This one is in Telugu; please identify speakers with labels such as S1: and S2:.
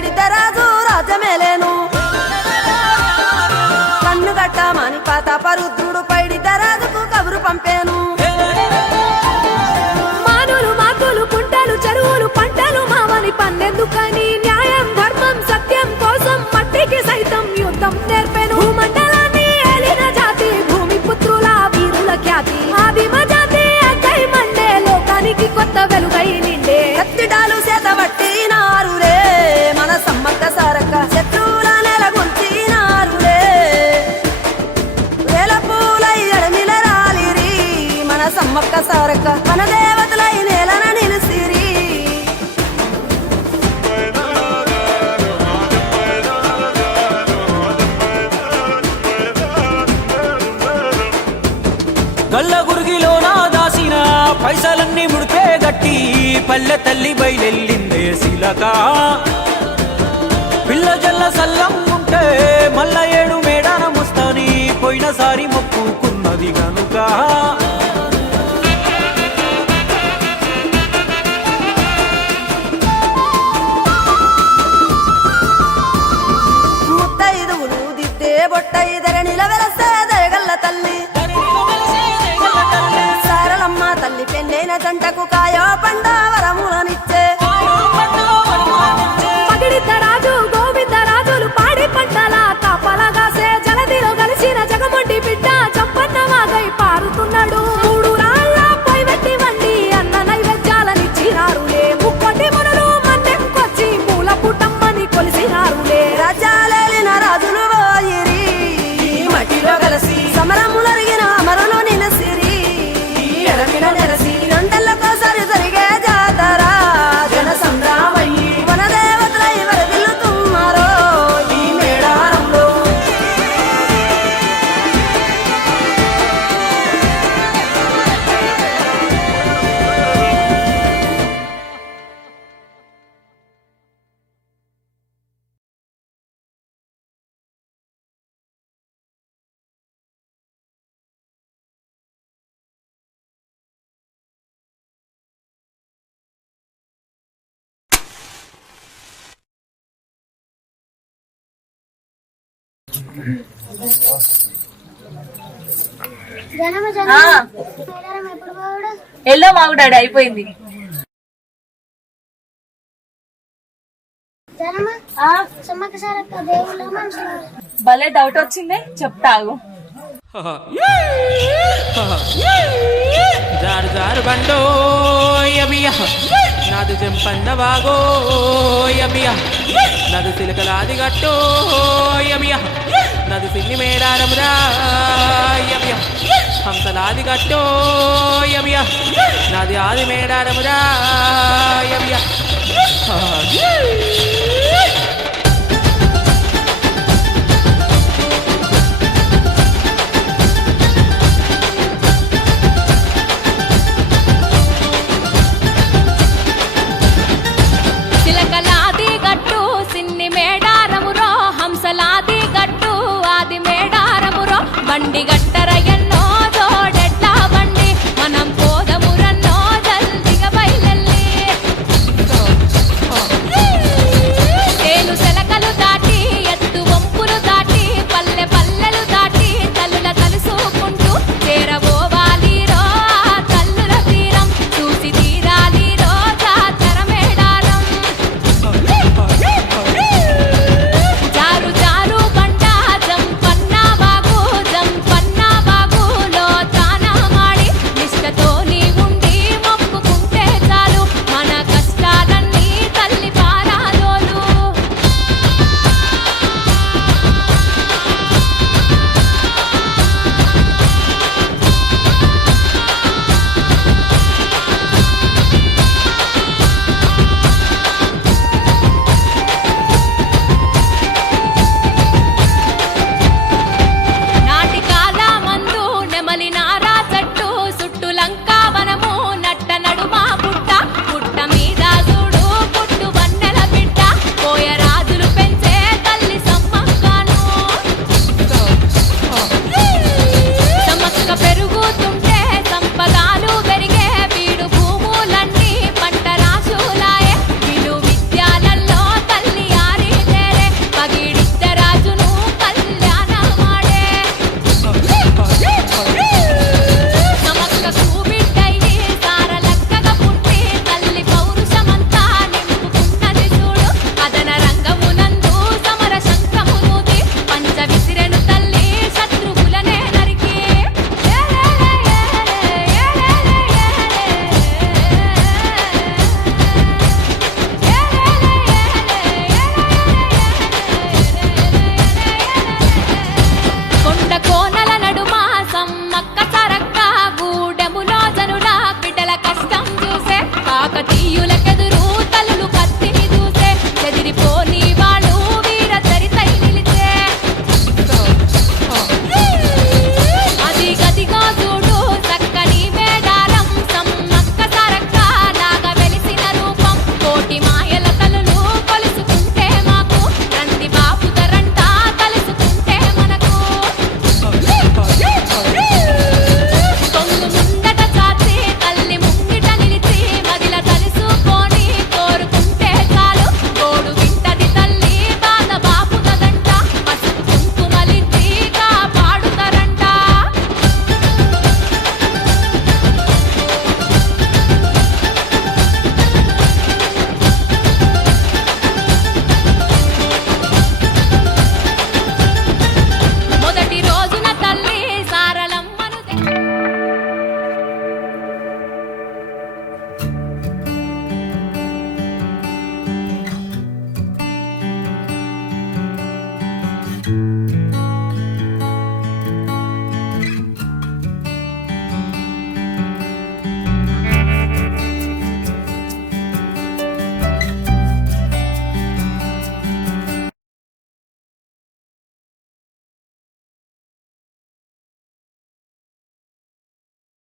S1: అయ్యా రాజుల చెంతనే పైడితే రాజు రాజమేలేను కన్ను గట్టమని పాతాపరుద్రుడు పైడితే అమ్మక్క సమ్మక్క సారక్క. మన దేవతలై నేలన నిలిసిరి.
S2: గల్ల గురిగిలో నా దాసిన పైసలన్నీ ముడిపే గట్టి పల్లె తల్లి బయలెల్లిందే శిలక. పిల్ల జల్ల సల్లం ఉంటే మల్ల ఏడు మేడాన ముస్తాని పోయినసారి మొక్కుకున్నది గనుక.
S3: ఎల్లో మాగుడాడు అయిపోయింది. భలే డౌట్ వచ్చిందే. చెప్తాగు
S4: జారు జారు బండో యమియ నాదు జంపన్న బాగో నదు సిలకలాది గట్టో యమియ నదు సిన్ని మేడారమురా యమియ హంసలాది గట్టో యమియ నాది ఆది మేడారమురా యమియ